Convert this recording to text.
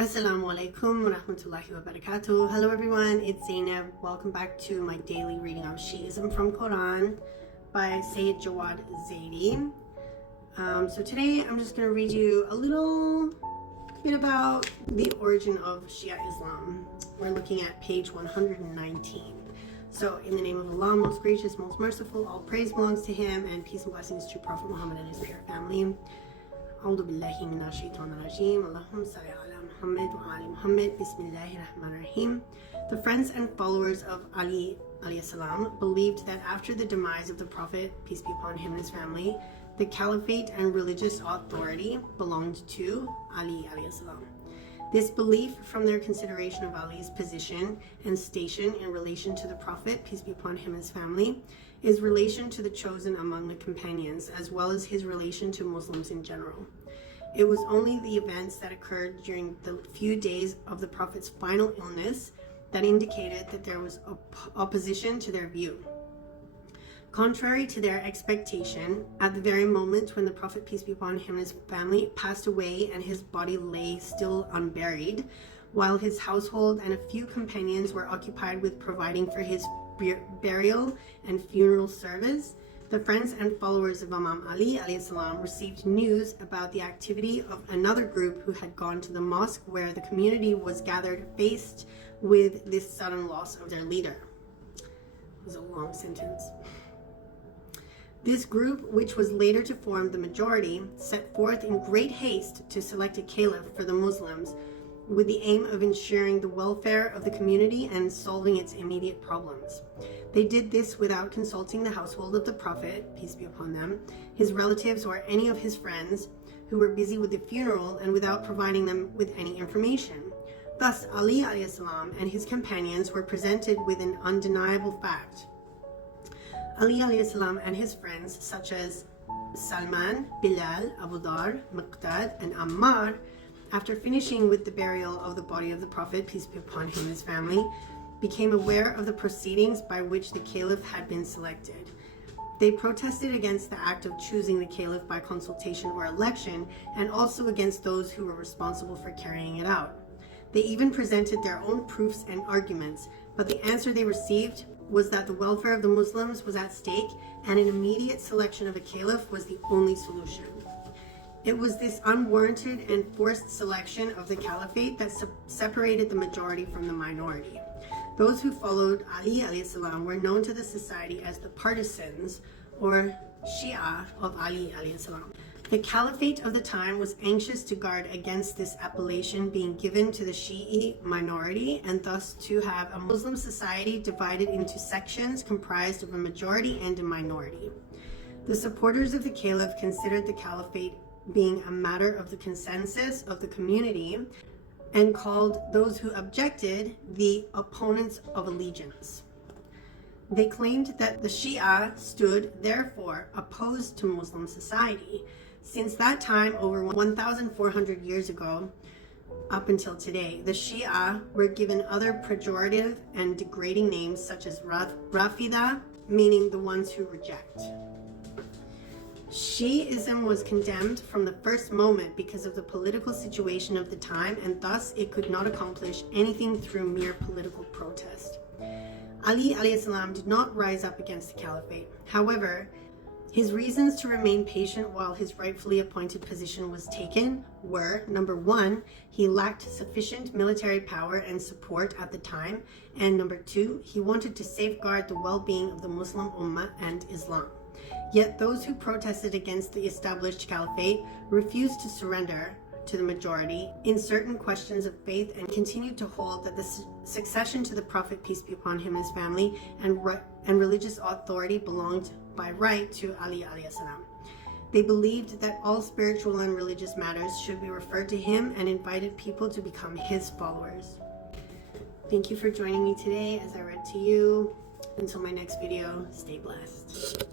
Assalamu alaikum wa rahmatullahi wa barakatuh. Hello everyone, it's Zainab. Welcome back to my daily reading of Shi'ism from Quran by Sayyid Jawad Zaidi. So today I'm just going to read you a little bit about the origin of Shia Islam. We're looking at page 119. So in the name of Allah, most gracious, most merciful, all praise belongs to Him, and peace and blessings to Prophet Muhammad and his pure family. أعوذ بالله من الشيطان الرجيم اللهم صل على محمد وعلى محمد بسم الله الرحمن الرحيم. The friends and followers of Ali alayhi salam believed that after the demise of the Prophet, peace be upon him and his family, the caliphate and religious authority belonged to Ali alayhi salam. This belief, from their consideration of Ali's position and station in relation to the Prophet, peace be upon him and his family, his relation to the chosen among the companions, as well as his relation to Muslims in general. It was only the events that occurred during the few days of the Prophet's final illness that indicated that there was opposition to their view. Contrary to their expectation, at the very moment when the Prophet, peace be upon him and his family, passed away and his body lay still unburied, while his household and a few companions were occupied with providing for his burial and funeral service, the friends and followers of Imam Ali alayhi salam received news about the activity of another group who had gone to the mosque where the community was gathered, faced with this sudden loss of their leader. It was a long sentence. This group, which was later to form the majority, set forth in great haste to select a caliph for the Muslims, with the aim of ensuring the welfare of the community and solving its immediate problems. They did this without consulting the household of the Prophet, peace be upon them, his relatives, or any of his friends who were busy with the funeral, and without providing them with any information. Thus, Ali alayhi salam and his companions were presented with an undeniable fact. Ali alayhi salam and his friends, such as Salman, Bilal, Abu Dhar, Miqdad, and Ammar, after finishing with the burial of the body of the Prophet, peace be upon him and his family, became aware of the proceedings by which the caliph had been selected. They protested against the act of choosing the caliph by consultation or election, and also against those who were responsible for carrying it out. They even presented their own proofs and arguments, but the answer they received was that the welfare of the Muslims was at stake, and an immediate selection of a caliph was the only solution. It was this unwarranted and forced selection of the caliphate that separated the majority from the minority. Those who followed Ali alayhi salam were known to the society as the partisans, or Shia, of Ali alayhi salam. The caliphate of the time was anxious to guard against this appellation being given to the Shi'i minority, and thus to have a Muslim society divided into sections comprised of a majority and a minority. The supporters of the caliph considered the caliphate being a matter of the consensus of the community, and called those who objected the opponents of allegiance. They claimed that the Shia stood, therefore, opposed to Muslim society. Since that time, over 1,400 years ago, up until today, the Shia were given other pejorative and degrading names such as Rafida, meaning the ones who reject. Shi'ism was condemned from the first moment because of the political situation of the time, and thus it could not accomplish anything through mere political protest. Ali alayhi salam did not rise up against the caliphate. However, his reasons to remain patient while his rightfully appointed position was taken were, number one, he lacked sufficient military power and support at the time, and number two, he wanted to safeguard the well-being of the Muslim Ummah and Islam. Yet those who protested against the established caliphate refused to surrender to the majority in certain questions of faith, and continued to hold that the succession to the Prophet, peace be upon him and his family, and religious authority belonged by right to Ali alayhi salam. They believed that all spiritual and religious matters should be referred to him, and invited people to become his followers. Thank you for joining me today as I read to you. Until my next video, stay blessed.